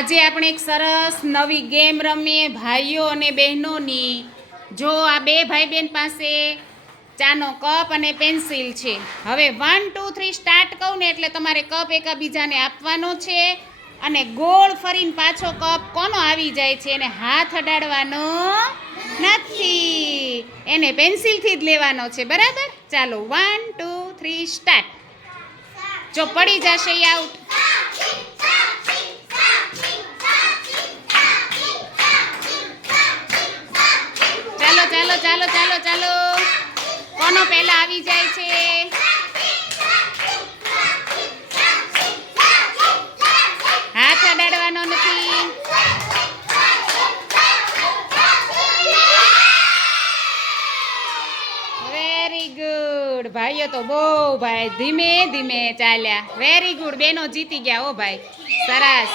આજે આપણે એક સરસ નવી ગેમ રમીએ ભાઈઓ અને બહેનોની. જો આ બે ભાઈ બહેન પાસે ચાનો કપ અને પેન્સિલ છે. હવે વન ટુ થ્રી સ્ટાર્ટ કહું ને એટલે તમારે કપ એકબીજાને આપવાનો છે અને ગોળ ફરીને પાછો કપ કોનો આવી જાય છે એને હાથ અડાડવાનો નથી. એને પેન્સિલથી જ લેવાનો છે. બરાબર? ચાલો વન ટુ થ્રી સ્ટાર્ટ જો પડી જશે એ આઉટ કોનો પહેલા આવી જાય છે. હાથ અડાડવાનો નથી. વેરી ગુડ ભાઈઓ તો બહુ ભાઈ ધીમે ધીમે ચાલ્યા. વેરી ગુડ બેનો જીતી ગયા ઓ ભાઈ. સરસ.